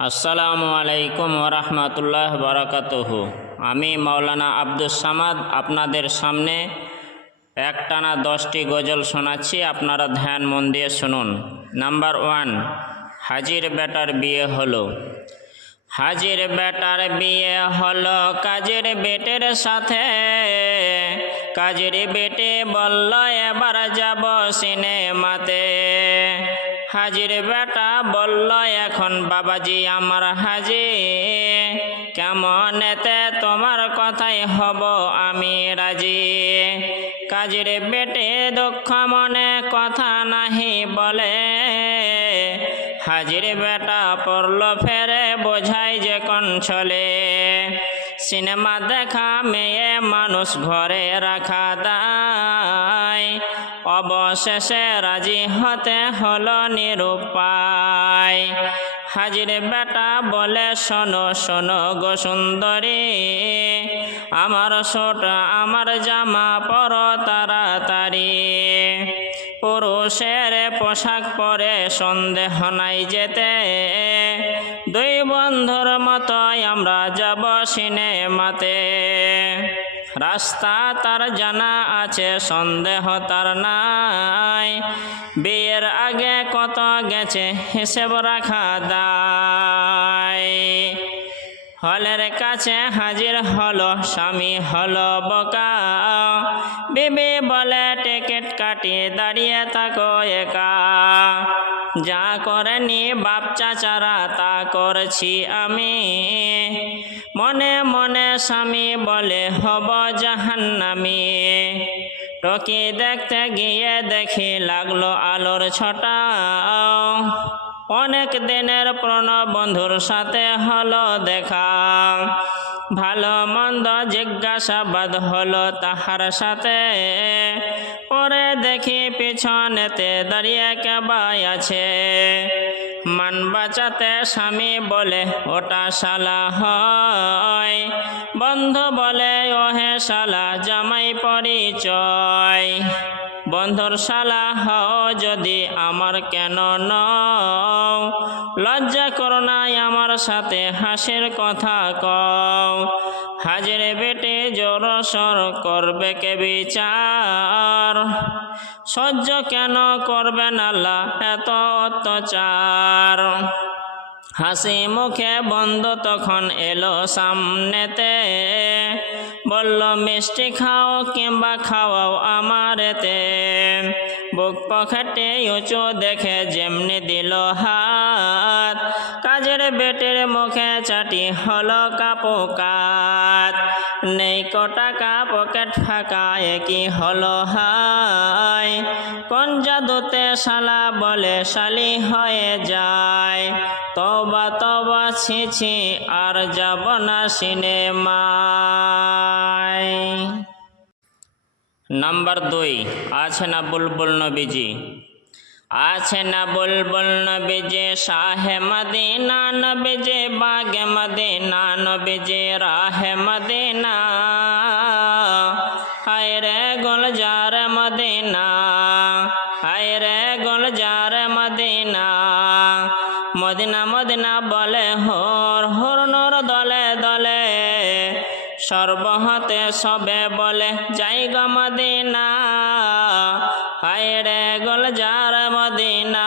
আসসালামু আলাইকুম ওরহমতুল্লাহ বারাকাতুহু। আমি মাওলানা আব্দুস সামাদ আপনাদের সামনে একটানা 10টি গজল শোনাচ্ছি, আপনারা ধ্যান মন দিয়ে শুনুন। নাম্বার 1, হাজির বেটার বিয়ে হলো। হাজির বেটার বিয়ে হলো কাজের বেটের সাথে। কাজের বেটে বলল এবার যাব সিনেমাতে। হাজির বেটা বলল এখন বাবাজি আমার হাজি, কেমন এতে তোমার কথাই হব আমি রাজি। কাজের বেটে দুঃখ মনে কথা নাহি বলে। হাজির বেটা পড়ল ফেরে বোঝাই যে কোন ছলে। সিনেমা দেখা মেয়ে মানুষ ঘরে রাখা দায়। অবশেষে রাজি হতে হলো নিরুপায়। হাজির বেটা বলে শোনো শোনো গো সুন্দরী, আমার ছোট আমার জামা পরো তাড়াতাড়ি। পুরুষের পোশাক পরে সন্দেহ নাই যেতে। দুই বন্ধুর মতোই আমরা যাব সিনেমাতে। রাস্তা তার জানা আছে সন্দেহ তার নাই। বিয়ের আগে কত গেছে হিসেব রাখা দায়। হলের কাছে হাজির হলো স্বামী হলো বোকা। বিবি বলে টিকিট কাটিয়ে দাঁড়িয়ে থাকো একা। যা করেনি বাপ চাচারা তা করছি আমি। মনে মনে স্বামী বলে হব জাহান্নামী। টকি দেখতে গিয়ে দেখি লাগলো আলোর ছটা। অনেক দিনের পুরনো বন্ধুর সাথে হলো দেখা। ভালো মন্দ জিজ্ঞাসাবাদ হলো তাহার সাথে। পরে দেখি পিছনেতে দাঁড়িয়ে কেবাই আছে। মান বাঁচাতে স্বামী বলে ওটা শালা হয়। বন্ধু বলে ওহে শালা জামাই পরিচয়। বন্ধুর শালা হও যদি আমার কেন নও। লজ্জা করো নাই আমার সাথে হাসির কথা কও। হাজির বেটে জোর সর করবে কে বিচার। সহ্য কেন করবেন আল্লাহ এত অত্যাচার। হাসি মুখে বন্ধু তখন এলো সামনেতে। বলল মিষ্টি খাও কিংবা খাওয়াও আমারেতে। বুক পকেটে উঁচু দেখে যেমনি দিল হাত। কাজের বেটের মুখে চাটি হলো কাপুকাত। নেই কো টাকা পকেট ফাঁকা একই হলো হাই। কোন জাদুতে শালা বলে শালি হয়ে যায়। তওবা তওবা ছি ছি আর যাব না সিনেমায়। নাম্বার 2, আছে না বুলবুল নবীজি। আছে না বুলবুল নবীজি শাহে মদিনা নবীজি বাগে মদিনা নবীজি রাহে মদিনা। হায় রে গুলজার মদিনা, হায় রে গুলজার মদিনা। মদিনা মদিনা বলে হোর হোর নোর দলে দলে। সর্বহতে সবে বলে জায়গা মদিনা। হায় রে গুলজার মদিনা,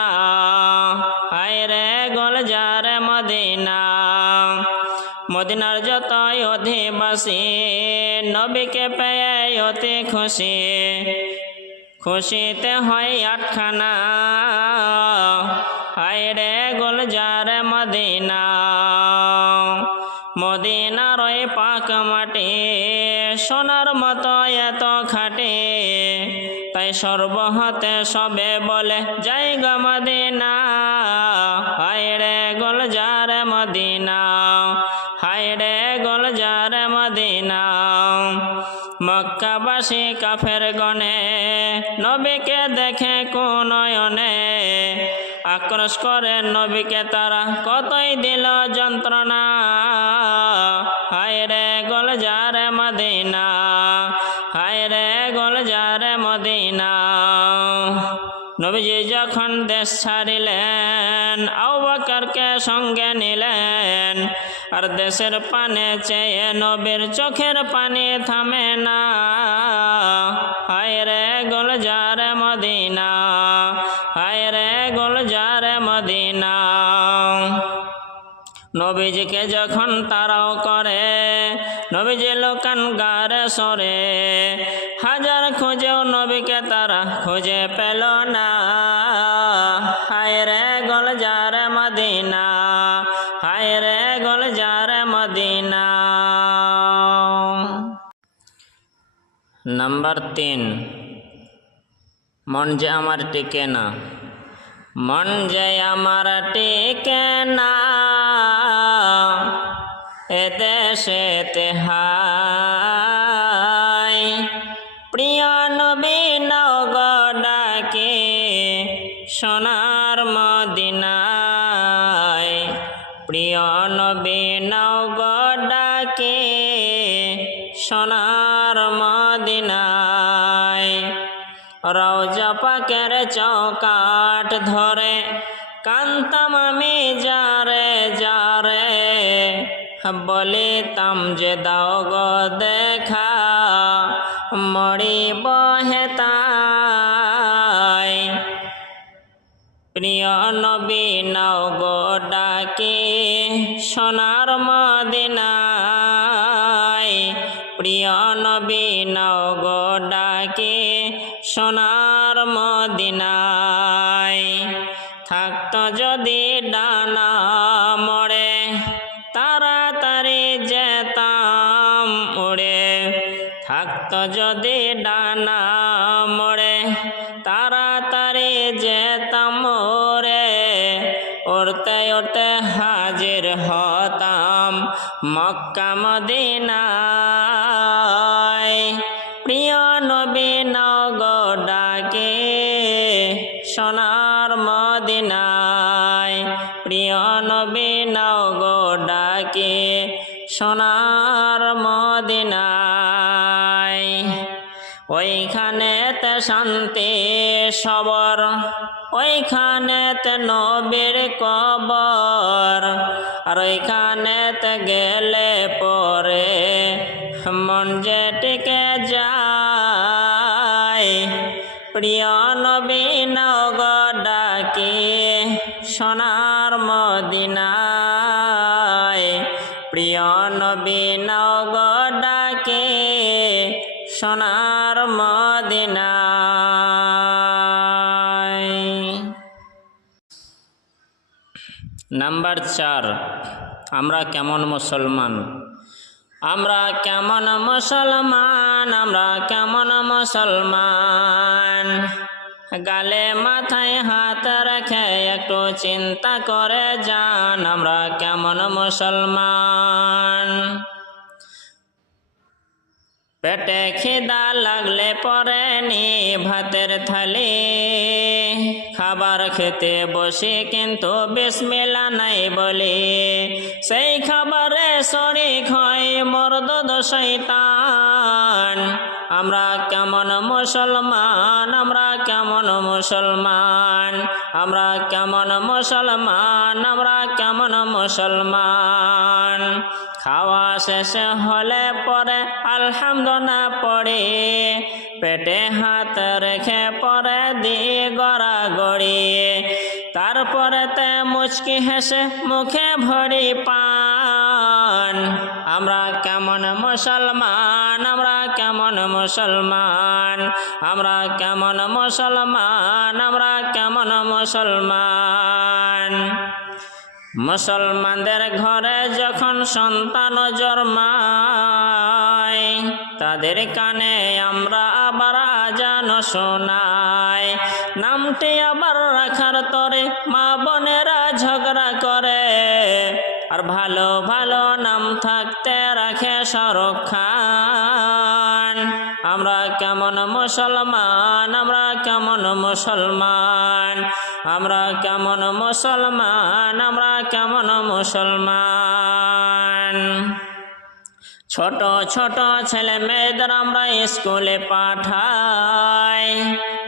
হায় রে গুলজার মদিনা। মদিনার যতই অধিবাসী নবীকে পেয়ে অতি খুশি। খুশিতে হয় আটখানা। হায় রে গুলজার মদিনা। মদিনার ওই পাক মাটি সোনার মতো এত খাটে। তাই সর্বহতে সবে বলে জায়গা মদিনা। হায় রে গুলজার মদিনা, হায় রে গুলজার মদিনা। মক্কাবাসী কাফের গণে নবীকে দেখে কোন নয়নে। আক্রোশ করে নবীকে তারা কতই দিল যন্ত্রণা। হায় রে গুলজার মদিনা, হায় রে গুলজার মদিনা। নবীজি যখন দেশ ছাড়িলেন আবু বকরকে সঙ্গে নিলেন। আর দেশের পানে চেয়ে নবীর চোখের পানি থামে না। হায় রে গুলজারে মদিনা, হায় রে গুলজারে মদিনা। নবীজিকে যখন তারাও করে, নবীজি লোকান গারে সরে। হাজার খুঁজেও নবীকে তারা খুঁজে পেল না। হায় রে গুলজারে মদিনা, হায় রে গুলজারে মদিনা। নাম্বার 3, মন যে আমার টিকে না। মন যে আমার টিকে না, এ দেশেতে হায়। প্রিয় নবী নাও গো ডাকে সোনার মদিনায়। প্রিয় নবী নাও গো ডাকে সোনার মদিনায়। রওজা পাকের চৌকাঠ ধরে কান্তাম আমি যারে যারে। বলিতাম যে দাও গো দেখা মরিব হেতায়। প্রিয় নবী নাও গো ডাকে সোনার মদিনায়। প্রিয় নবী নাও গো ডাকে সোনার মদিনায়। থাকতো যদি ডানা মোড়ে তাড়াতাড়ি যেতাম উড়ে। থাকতো যদি ডানা মোড়ে তাড়াতাড়ি যেতাম উড়ে। উড়তে উড়তে হাজির হতাম মক্কা মদিনায়। প্রিয় নবী নাও গো ডাকে সোনার মদিনায়। প্রিয় নবী নাও গো ডাকে সোনার মদিনায়। ওইখানেতে শান্তি সবর, ওইখানেতে নবীর কবর। আর ওইখানেতে গেলে পরে মন যে টিকে যায়। প্রিয় নবী নাও গো ডাকে সোনার মদিনায়। প্রিয় নবী নাও গো ডাকে সোনার মদিনায়। নাম্বার 4, আমরা কেমন মুসলমান। আমরা কেমন মুসলমান, আমরা কেমন মুসলমান। গালে মাথায় হাত রেখে একটু চিন্তা করে যান, আমরা কেমন মুসলমান। পেটে খিদা লাগলে পরে নি ভাতের থালি। খাবার খেতে বসে কিন্তু বিসমিল্লাহ নাই বলি। সেই খাবারে শরীক হয় মরদদ শয়তান। আমরা কেমন মুসলমান, আমরা কেমন মুসলমান। আমরা কেমন মুসলমান, আমরা কেমন মুসলমান। খাওয়া শেষ হলে পরে আলহামদুলিল্লাহ পড়ে। পেটে হাত রেখে পরে দিয়ে গড়াগড়ি। তারপরে তে মুচকি হেসে মুখে ভরি পান। আমরা কেমন মুসলমান, আমরা কেমন মুসলমান। আমরা কেমন মুসলমান, আমরা কেমন মুসলমান। মুসলমানদের ঘরে যখন সন্তান জন্মায়, তাদের কানে আমরা আবার আজান শোনাই। নামটি আবার রাখার তরে মা বোনেরা ঝগড়া করে। আর ভালো ভালো নাম থাকতে রাখে শাহরুখ খান। আমরা কেমন মুসলমান, আমরা কেমন মুসলমান। আমরা কেমন মুসলমান, আমরা কেমন মুসলমান। ছোট ছোট ছেলে মেয়েদের আমরা স্কুলে পাঠাই।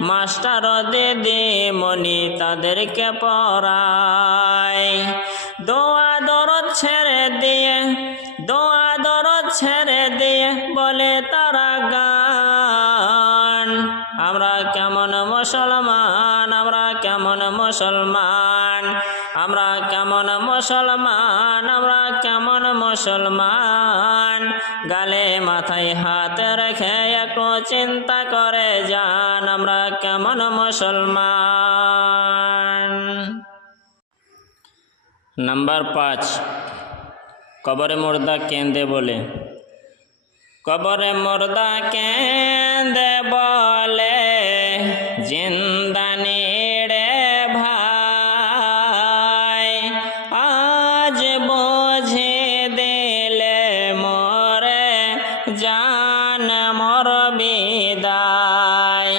মাস্টার দিদি মনি তাদেরকে পড়ায়। দোয়া দরদ ছেড়ে দিয়ে, দোয়া দরদ ছেড়ে দিয়ে বলে তারা গান। আমরা কেমন মুসলমান, আমরা কেমন মুসলমান, আমরা কেমন মুসলমান, আমরা কেমন মুসলমান। গালে মাথায় হাত রেখে একটু চিন্তা করে যান, আমরা কেমন মুসলমান। নাম্বার 5, কবরে মুর্দা কেঁদে বলে। কবরে মুর্দা কেঁদে বলে, জিন্দানি রে ভাই, আজ বুঝে দিলে মোরে জান মোর বিদায়,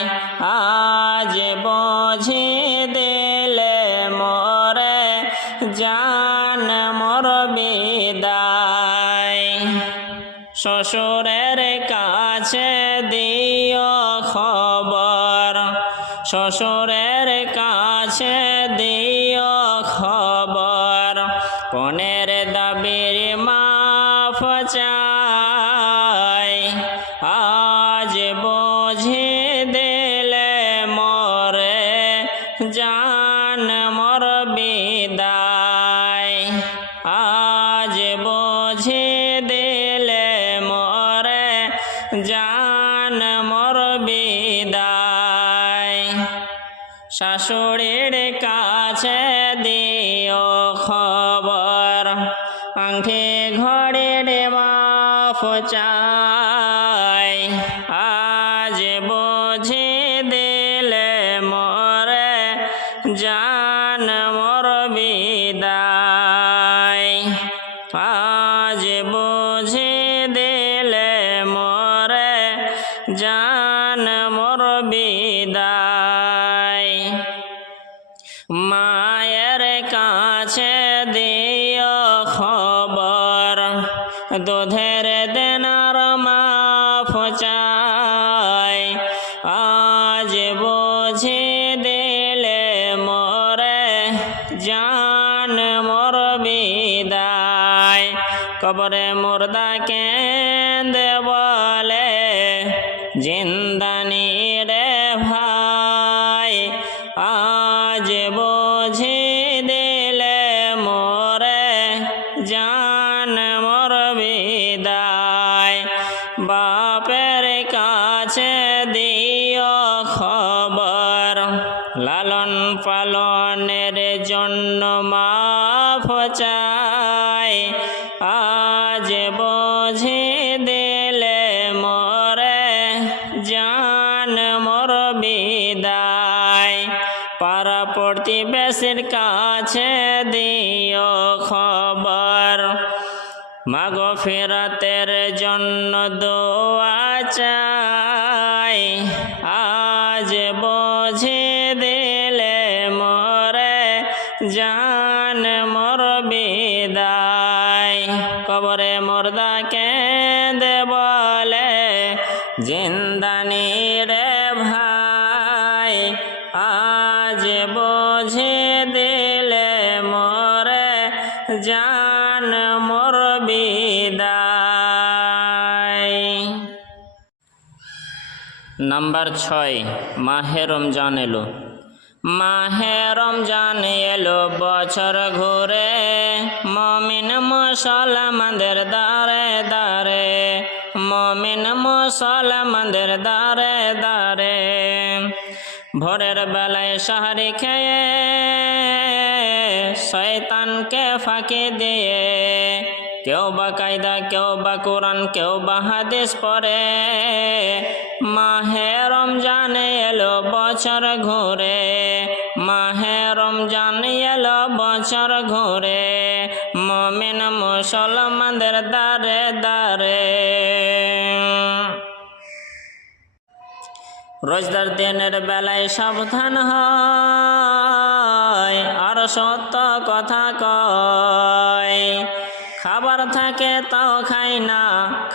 আজ বুঝে দিলে মোরে জান মোর বিদায়। শ্বশুরের কাছে দিও খবর, শ্বশুরের কাছে দিও খবর, পনের দাবির মাফ চাই, আজ বুঝে দিলে মোরে জান মোর বিদায়, আজ বুঝে দিলে মোরে জান মোর বিদায়। শাশুড়ির কাছে দিও খবর, আংটি ঘড়ির মাফ চাই, আজ বুঝে দিলে মোরে জান মোর বিদায়, আজ বুঝে দিলে মোরে জান মোর বিদায়। মায়ের কাছে দিও খবর, দুধের দেনার মাফ চাই, আজ বুঝে দিলে মোরে জান মোর বিদায়। কবরে মুর্দা কেঁদে বলে, জিন্দানি রে ভাই, আজ বুঝে দিলে মোরে জান মোর বিদায়। বাপের কাছে দিও খবর, লালন পালনের জন্য মাফ চাই, আজ বুঝে দিলে মোরে জান মোর বিদায়। পাড়া প্রতিবেশীর কাছে দিও খবর, মাগফিরাতের জন্য দোয়া চাই, আজ বুঝে দিলে মোরে জান মোর বিদায়। কবরে মুর্দা কেঁদে বলে, জিন্দানি রে ভাই, আজ বুঝে দিলে মোরে জান মোর বিদায়। নাম্বার 6, মাহে রমজান এলো। মাহে রমজান এলো বছর ঘুরে, মুমিন মুসলমানদের দারে দারে, মুমিন মুসলমানদের দারে দারে। ভোরের বেলায় সাহারি খেয়ে শয়তানকে ফাঁকি দিয়ে, কেউ বা কায়দা, কেউ বা কোরআন, কেউ বা হাদিস পড়ে। মাহে রমজান এলো বছর ঘুরে, মাহে রমজান এলো বছর ঘুরে, মুমিন মুসলমানদের দারে দারে। রোজদার দিনের বেলায় সাবধান হয়, আর সত্য কথা কয়। খাবার থাকে তাও খাই না,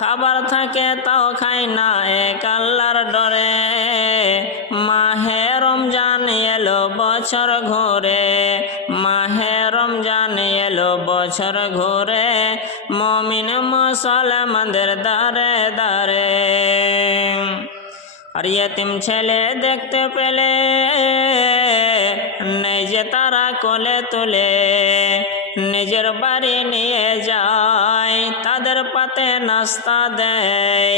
খাবার থাকে তাও খাই না, এক আল্লাহর ডরে। মাহে বছর ঘুরে, মাহে রমজান এলো বছর ঘুরে, মুমিন মুসলমানদের দারে দারে। আর ইয়েতিম ছেলে দেখতে পেলে নেই যে তারা কোলে তুলে, নিজের বাড়ি নিয়ে যায়, তাদের পাতে নাস্তা দেয়।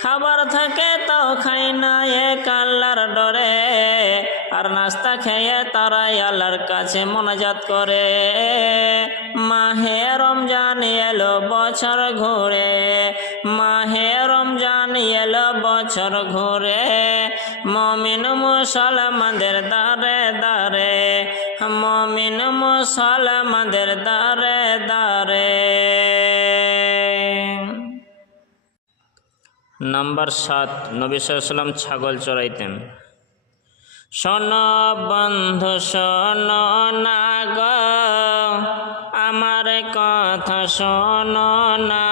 খাবার থাকে তাও খাই না এক আল্লাহর ডরে, আর নাস্তা খেয়ে তারাই আল্লাহর কাছে মোনাজাত করে। মাহে রমজান এলো বছর ঘুরে, মাহে রমজান এলো বছর ঘুরে, মুমিন মুসলমানদের দারে দারে, মুমিন মুসলমানদের দারে দারে। নাম্বার 7, নবী সাল্লাল্লাহু আলাইহি ওয়াসাল্লাম ছাগল চড়াইতেন। শোনো বন্ধু শোনো না গো, আমার কথা শোনো না,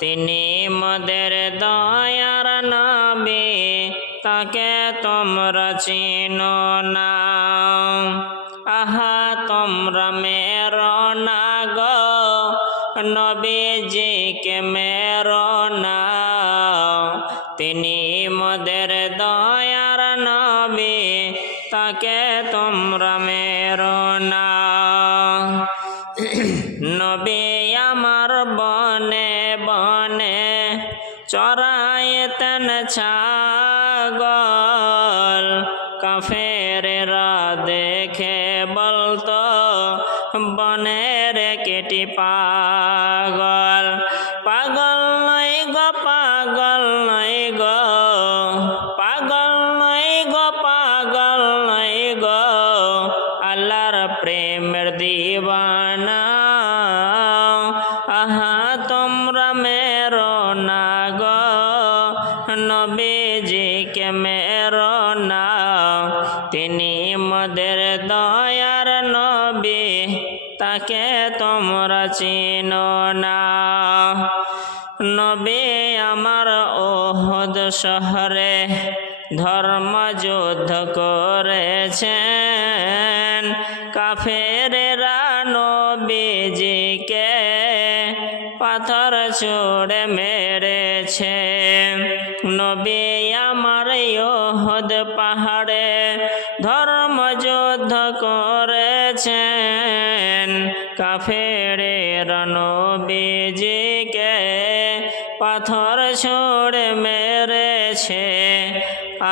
তিনি মোদের দয়ার নবী, তাকে তোমরা চিনো না। আহা তোমরা মেরো না গো, নবীজিকে মেরো না, তিনি মোদের দয়ার নবী, তাকে তোমরা মেরো না। নবী আমার বনে বনে চড়াইতেন ছাগল, কাফেরেরা দেখে বলতো বনের কেটি পাগল। পাগল নই গো পাগল নই গো, পাগল নই গো পাগল নই গো, আল্লাহর প্রেমের দিওয়ানা। আহা তোমরা মেরো না গো, নবীজিকে মেরো না, তিনি মোদের দয়ার নবী, তাকে তোমরা চিনো না। নবী আমার ওহদ শহরে ধর্মযুদ্ধ করেছেন, কাফেরেরা নবীজিকে পাথর ছুঁড়ে মেরেছে। নবী আমার ওহদ পাহাড়ে ধর্মযুদ্ধ করেছেন, কাফেরেরা নবীজিকে পাথর ছুঁড়ে মেরেছে।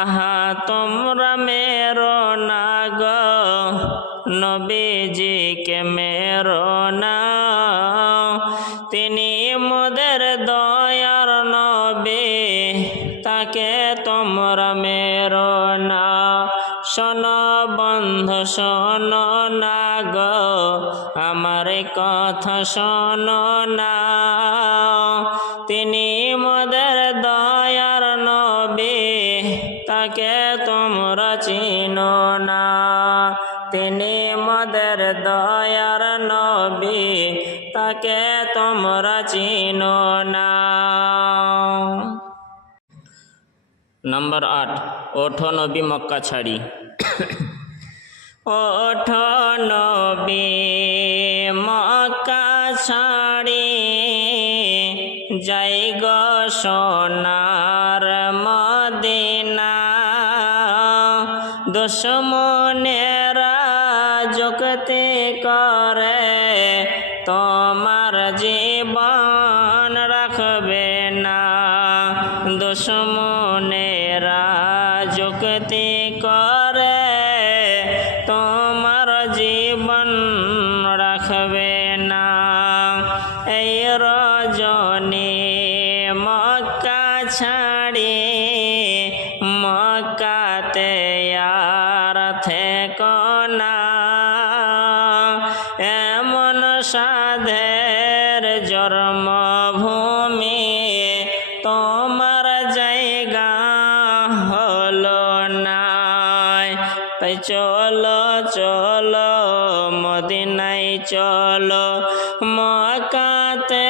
আহা তোমরা মেরো না গো, নবীজিকে মেরো না, তিনি মোদের দয়ার নবী, তাকে তোমরা মেরো না। শোনো বন্ধু শোনো না গো, আমার কথা শোনো না, তিনি মোদের দয়ার নবী, তাকে তোমরা চিনো না, তিনি মোদের দয়ার নবী, তাকে তোমরা চিনো না। নাম্বার 8, ওঠো নবী মক্কা ছাড়ি। ওঠো নবী মক্কা ছাড়ি, যাই গো সোনার মদিনা, দুশমনেরা যুক্তি করে তোমার জীবন রাখবে না, দুশমনেরা যুক্তি করে তোমার জীবন রাখবে না। এই রজনী মক্কা ছাড়ি, মক্কাতে আর থেকো না, এমন সাধের জন্মভূমি তোমার জায়গা হলো না। তাই চলো চলো মদিনায় চলো, মক্কাতে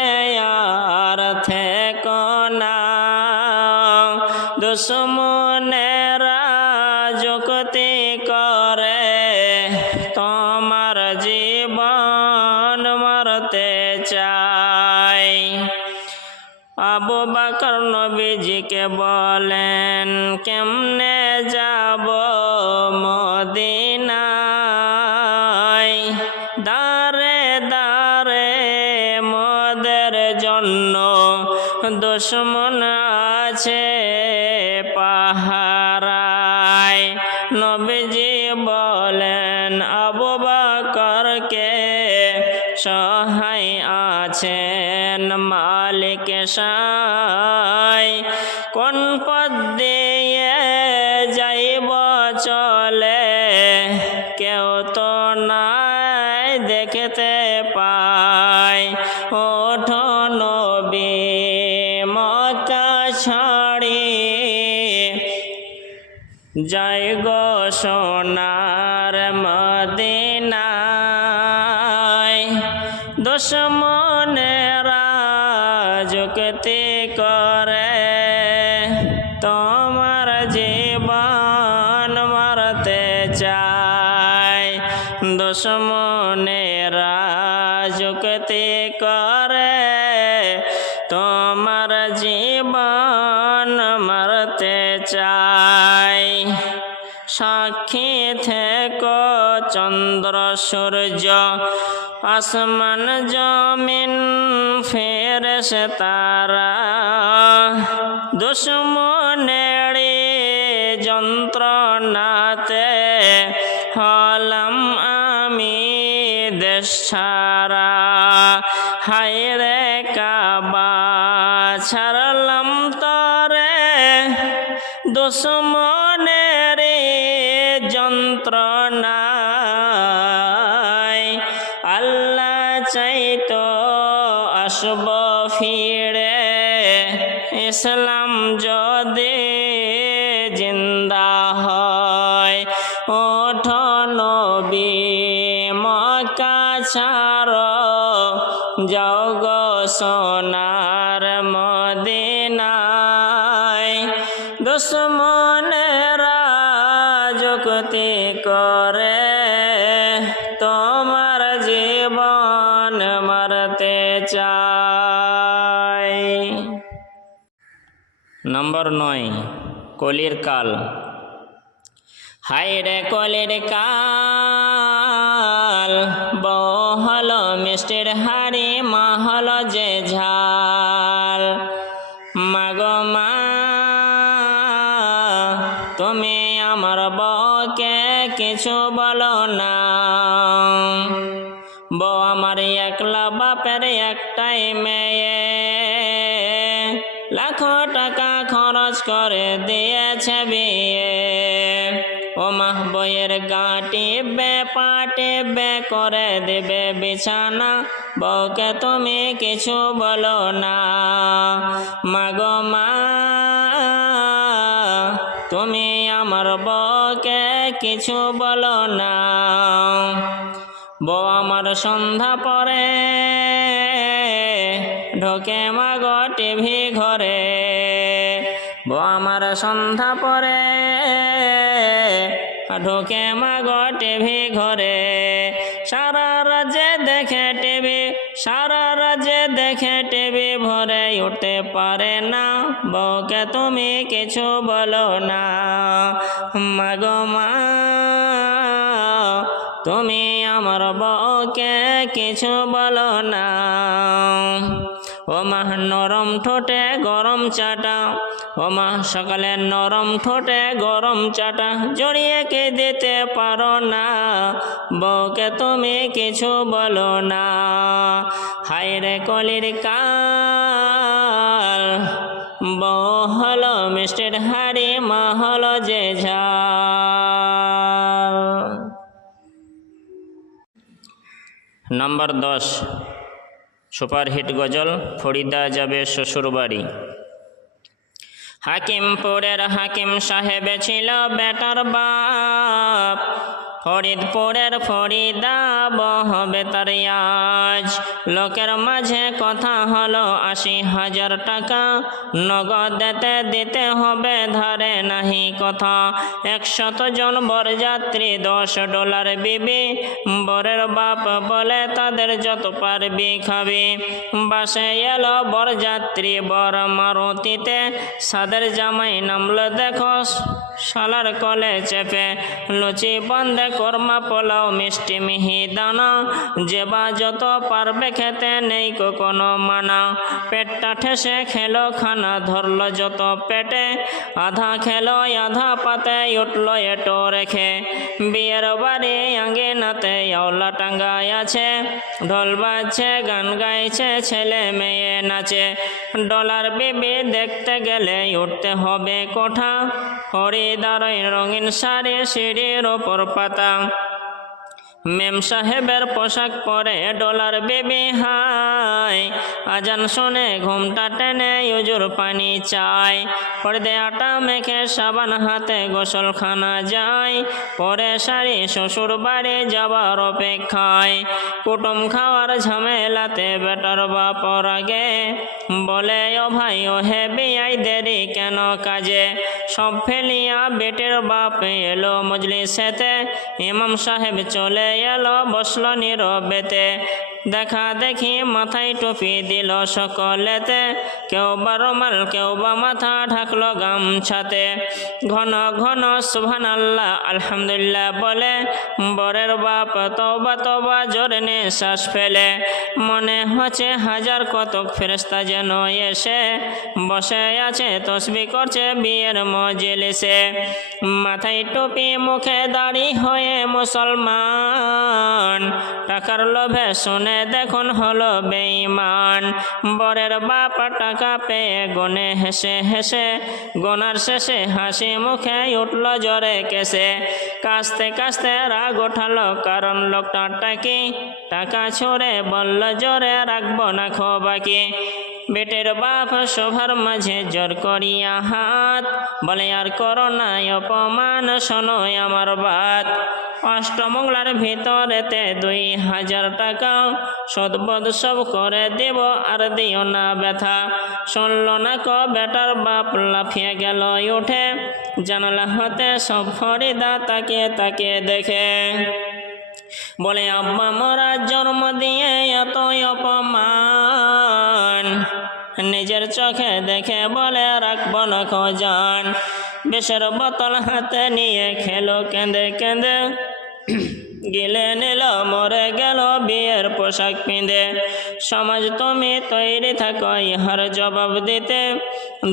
আর থেকো না, দুশমনেরা যুক্তি মারতে চাই। আবু বকর নবীজিকে বলেন, কেমনে যাব মদিনায়? দারে দারে মোদের জন্য দুশমন আছে পাহারায়। নবীজি বলেন, আবু বকরকে সহায় আছেন মালিক সাই। কোন পথ দিয়ে যাইব চলে কেউ তো নাই দেখতে পায়। ওঠো নবী মক্কা ছাড়ি যাই গো সোনার মদিনায়। দুশমনেরা যুক্তি করে তোমার জীবন মারতে চায়। দুশমনেরা যুক্তি করে তোমার জীবন মারতে চায়। সাক্ষী থেকো চন্দ্র সূর্য আসমান জমিন ফেরেশতারা। দুশমনেরি যন্ত্রণাতে হলাম আমি দেশ ছাড়া। হায়রে কাবা ছাড়লাম তরে দুশমনেরি যন্ত্রণায়। আল্লাহ চাইতো আসব ফিরে ইসলাম যদি জিন্দা হয়। ওঠো নবী মক্কা ছাড়ো যাও গো সোনার মদিনায়। দুশমনেরা যুক্তি করে তোমার জীবন মারতে চায়। নম্বর 9, কলির কাল। হায়রে কলির কাল, বউ হলো মিষ্টির হাড়ি, মা হলো যে ঝাল। মাগো মা তুমি আমার বউকে কিছু বলো না। বউ আমার একলা বাপের একটাই মেয়ে, লাখো টাকা খরচ করে দিয়েছে বিয়ে। ও মা বইয়ের গাঁটি পাটে করে দেবে বিছানা, বউকে তুমি কিছু বলো না। মাগো মা তুমি আমার বউকে কিছু বলো না। বউ আমার সন্ধ্যা পরে ঢোকে মাগো টিভি ঘরে। বউ আমার সন্ধ্যা পরে ঢোকে মাগো টিভি ঘরে। সারা রাজ্যে দেখে টিভি, সারা রাজ্যে দেখে টিভি, ভরে উঠতে পারে না। বউকে তুমি কিছু বলো না। মাগো মা তুমি আমার বউকে কিছু বলো না। ও মা নরম ঠোঁটে গরম চাটা, ও মা সকালে নরম ঠোঁটে গরম চাটা, জড়িয়ে কে দিতে পারো না। বউকে তুমি কিছু বলো না। হায়রে কলির কাল, বউ হলো মিষ্টির হাড়ি, মা হলো যে ঝাল। নম্বর 10, সুপারহিট গজল ফরিদা যাবে শ্বশুর বাড়ি। হাকিমপুরের হাকিম সাহেব ছিল বেটার বাপ, ফরিদপুরের ফরিদা হবে তার আজ। লোকের মাঝে কথা হলো ৮০,০০০ টাকা, নগদেতে দিতে হবে ধারে নাহি কথা। ১০০ জন বরযাত্রী $10 বিবি, বরের বাপ বলে তাদের যত পারবি খাবি। বাসে এলো বরযাত্রী বর মারুতিতে, সাদের জামাই নামলো দেখো শালার কলে চেপে। লুচি বন্ধে কোরমা পোলাও মিষ্টি মিহিদানা, যে বা যত পারবে খেতে নেই কোনো মানা। পেটটা ঠেসে খেলো খানা ধরলো যত পেটে, আধা খেলো আধা পাতে উঠলো এটো রেখে। বিয়ের বাড়ি আঙ্গিনাতে আওলা টাঙ্গায় আছে, ঢোল বাজছে গান গাইছে ছেলে মেয়ে নাচে। ডলার বিবি দেখতে গেলে উঠতে হবে কোঠা, হরিদার রঙিন শাড়ি সিঁড়ির ওপর পাতা। মেম সাহেবের পোশাক পরে ডলার বিবি হাই, আজান শুনে ঘুমটা টেনে হুজুর পানি চাই। পর্দে আটা মেখে সাবান হাতে গোসলখানা যায়, পরে শাড়ি শ্বশুর বাড়ি যাবার অপেক্ষায়। কুটুম খাওয়ার ঝামেলাতে বেটার বাপ রাগে, বলে ও ভাই ও হে বিয়াই দেরি কেন কাজে। সব ফেলিয়া বেটের বাপ এলো মজলিসেতে, ইমাম সাহেব চলে এলো বসলো নীরবেতে। দেখা দেখি মাথায় টুপি দিল সকলেতে, কেউ বা রুমাল কেউ বা মাথা ঢাকলো গামছাতে। ঘন ঘন সুবহানাল্লাহ আলহামদুলিল্লাহ বলে বরের বাপ তওবা তওবা জোরে নিঃশ্বাস ফেলে। মনে হচ্ছে হাজার কতক ফেরেশতা যেন এসে বসে আছে তসবিহ করছে বিয়ের মজলিসে। মাথায় টুপি মুখে দাড়ি হয়ে মুসলমান, টাকার লোভে শুনে দেখুন হলো বেঈমান। বরের বাপ টাকা পেয়ে গনে হেসে হেসে, গোনার শেষে হাসি মুখে উঠল জোরে কেসে। কাস্তে কাস্তে রাগ ওঠালো কারণ লোকটা টাকা ছড়ে বলল জোরে রাখবো না খো বাকি। বেটের বাপ সভার মাঝে জোর করিয়া হাত, বলে আর করো না অপমান শোনো আমার বাত। অষ্টমঙ্গলার ভিতরেতে ২,০০০ টাকা, সদবদ সব করে দেব আর দিও না ব্যথা। শুনল না ক বেটার বাপ লাফিয়ে গেল উঠে, জানালা হতে সব ফরিদা তাকে দেখে। বলে আব্বা মোরা জন্ম দিয়ে এত অপমান, নিজের চোখে দেখে বলে রাখবো না খোঁজান। বিষের বোতল হাতে নিয়ে খেলো কেঁদে কেঁদে, গিলে নিল মরে গেল বিয়ের পোশাক পিঁধে। সমাজ তুমি তৈরি থাকো ইহার জবাব দিতে,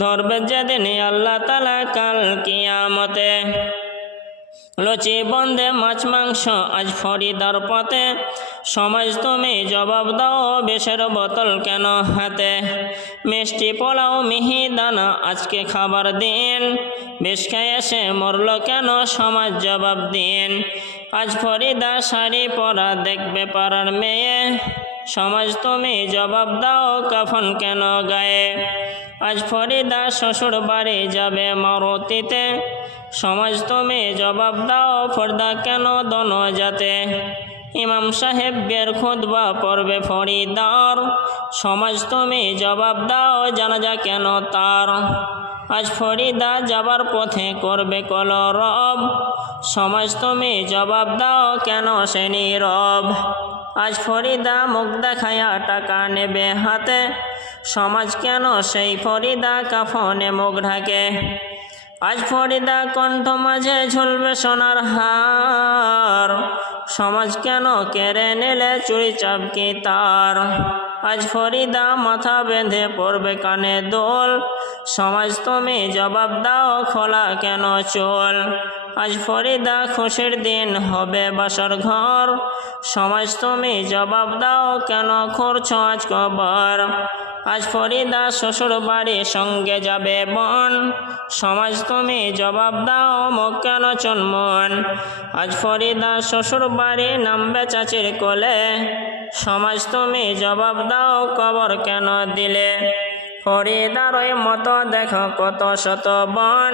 ধরবে যেদিন আল্লাহ তাআলা কাল কিয়ামতে। লুচি বন্ধে মাছ মাংস আজ ফরিদার পথে, সমাজ তুমি জবাব দাও বিষের বোতল কেন হাতে। মিষ্টি পোলাও মিহিদানা আজকে খাবার দিন, বিষ খেয়ে এসে মরল কেন সমাজ জবাব দিন। আজ ফরিদা শাড়ি পরা দেখবে পাড়ার মেয়ে, সমাজ তুমি জবাব দাও কাফন কেন গায়ে। আজ ফরিদা শ্বশুর বাড়ি যাবে মারুতিতে, সমাজ তুমি জবাব দাও পর্দা কেন দোনো যাতে। ইমাম সাহেব বের খুতবা পড়বে ফরিদার, সমাজ তুমি জবাব দাও জানাজা কেন তার। আজ ফরিদা যাবার পথে করবে কলরব, সমাজ তুমি জবাব দাও কেন সে নীরব। আজ ফরিদা মুখ দেখায়া টাকা নেবে হাতে, সমাজ কেন সেই ফরিদা কাফনে মুখ ঢাকে। আজ ফরিদা কণ্ঠ মাঝে ঝুলবে সোনার হার, সমাজ কেন কেড়ে নিলে চুরি চাবকি তার। আজ ফরিদা মাথা বেঁধে পড়বে কানে দোল, সমাজ তুমি জবাব দাও খোলা কেন চোল। আজ ফরিদা খুশির দিন হবে বাসর ঘর, সমাজ তুমি জবাব দাও কেন খুঁড়ছ আজ কবর। আজ ফরিদা শ্বশুর বাড়ি সঙ্গে যাবে বোন, সমাজ তুমি জবাব দাও মুখ কেন চুনমন। আজ ফরিদা শ্বশুর বাড়ি নামবে চাচির কোলে, সমাজ তুমি জবাব দাও কবর কেন দিলে। ফরিদার ওই মতো দেখো কত শত বন,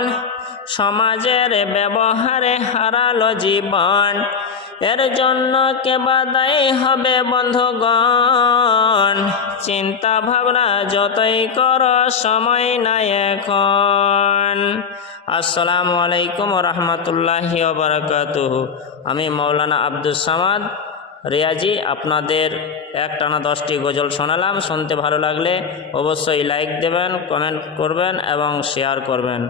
সমাজের ব্যবহারে হারালো জীবন। এর জন্য কে বা দায়ী হবে বন্ধুগণ? চিন্তা ভাবনা যতই করো সময় নাই এখন। আসসালামু আলাইকুম ওয়া রাহমাতুল্লাহি ওয়া বারাকাতুহু। আমি মাওলানা আব্দুস সামাদ রিয়াজি আপনাদের একটানা 10টি গজল শোনালাম। শুনতে ভালো লাগলে অবশ্যই লাইক দেবেন, কমেন্ট করবেন এবং শেয়ার করবেন।